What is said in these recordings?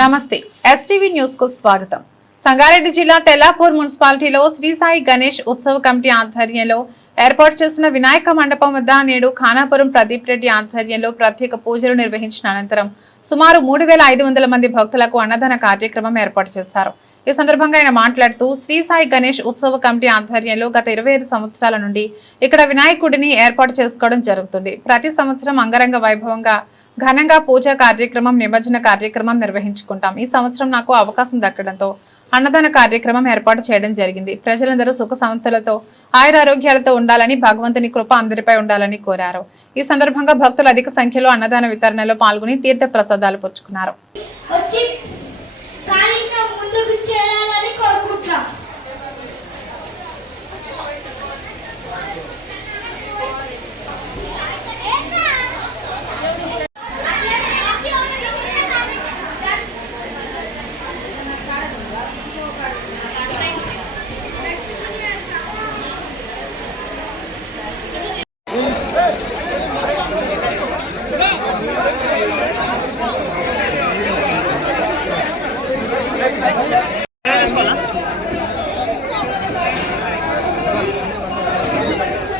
నమస్తే. ఎస్టీవీ న్యూస్కు స్వాగతం. సంగారెడ్డి జిల్లా తెల్లాపూర్ మున్సిపాలిటీలో శ్రీ సాయి గణేష్ ఉత్సవ కమిటీ ఆధ్వర్యంలో ఏర్పాటు చేసిన వినాయక మండపం వద్ద నేడు ఖానాపురం ప్రదీప్ రెడ్డి ఆధ్వర్యంలో ప్రత్యేక పూజలు నిర్వహించిన అనంతరం సుమారు మూడు వేల ఐదు వందల మంది భక్తులకు అన్నదాన కార్యక్రమం ఏర్పాటు చేశారు. ఈ సందర్భంగా ఆయన మాట్లాడుతూ శ్రీ సాయి గణేష్ ఉత్సవ కమిటీ ఆధ్వర్యంలో గత ఇరవై ఐదు సంవత్సరాల నుండి ఇక్కడ వినాయకుడిని ఏర్పాటు చేసుకోవడం జరుగుతుంది. ప్రతి సంవత్సరం అంగరంగ వైభవంగా ఘనంగా పూజా కార్యక్రమం నిమజ్జన కార్యక్రమం నిర్వహించుకుంటాం. ఈ సంవత్సరం నాకు అవకాశం దక్కడంతో అన్నదాన కార్యక్రమం ఏర్పాటు చేయడం జరిగింది. ప్రజలందరూ సుఖ సంస్థలతో ఆయురారోగ్యాలతో ఉండాలని భగవంతుని కృప అందరిపై ఉండాలని కోరారు. ఈ సందర్భంగా భక్తులు అధిక సంఖ్యలో అన్నదాన వితరణలో పాల్గొని తీర్థ ప్రసాదాలు పుచ్చుకున్నారు.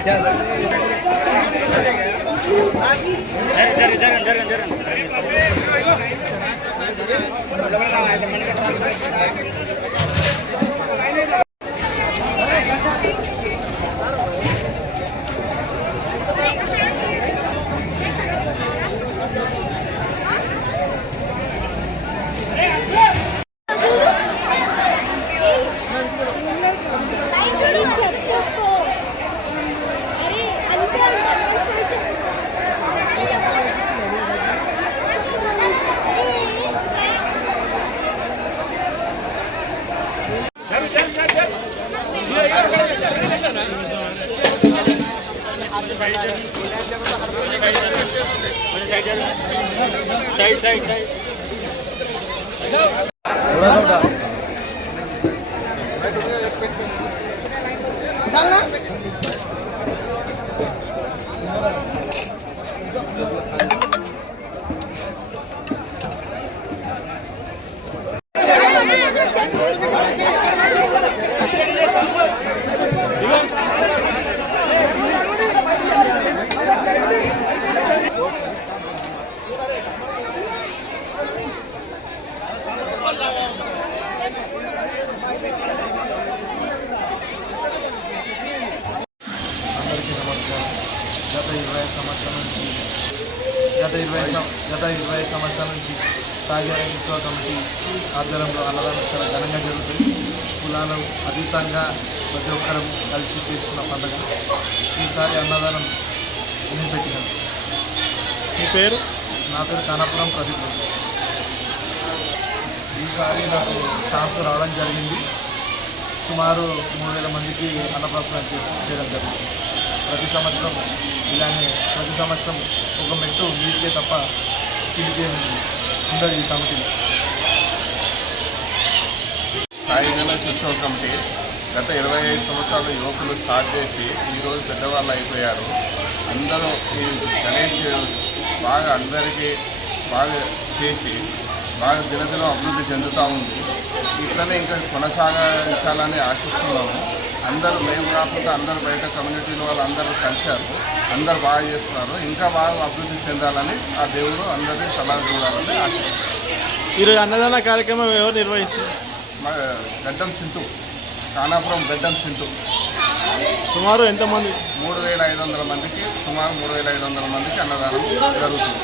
Chao. అందరికీ సంవత్సరాల నుంచి గత ఇరవై గత ఇరవై సంవత్సరాల నుంచి సాగర ఉత్సవ కమిటీ ఆధ్వర్యంలో అన్నదానం చాలా ఘనంగా జరుగుతుంది. కులాలు అతీతంగా ప్రతి ఒక్కరం కలిసి చేసుకున్న పండుగ. ఈసారి అన్నదానం పెట్టినాం మీ పేరు? నా పేరు కానాపురం ప్రదీప్. ఈసారి నాకు ఛాన్స్ రావడం జరిగింది. సుమారు మూడు వేల మందికి అన్నప్రసనం చేసి చేయడం జరిగింది. ప్రతి సంవత్సరం ఇలానే ప్రతి సంవత్సరం ఒక మెట్టు మీదికే తప్ప కిందికే ఉండదు ఈ కమిటీలో సాయి గణేష్ ఉత్సవ కమిటీ గత ఇరవై ఐదు సంవత్సరాల యువకులు స్టార్ట్ చేసి ఈరోజు పెద్దవాళ్ళు అయిపోయారు. అందరూ ఈ గణేష్ బాగా అందరికీ బాగా చేసి బాగా దినదినం అభివృద్ధి చెందుతూ ఉంది. ఇట్లనే ఇంకా కొనసాగించాలని ఆశిస్తున్నాము. అందరూ మేము కాకుండా అందరూ బయట కమ్యూనిటీలో వాళ్ళు అందరూ కలిశారు. అందరూ బాగా చేస్తున్నారు. ఇంకా బాగా అభివృద్ధి చెందాలని ఆ దేవుడు అందరినీ సలహా చూడాలని ఆశిస్తున్నాం ఈరోజు అన్నదాన కార్యక్రమం ఎవరు నిర్వహిస్తున్నారు మా గడ్డం చింటూ కానాపురం గడ్డం చింటూ. సుమారు ఎంతమంది? మూడు వేల ఐదు వందల మందికి సుమారు మూడు వేల ఐదు వందల మందికి అన్నదానం జరుగుతుంది.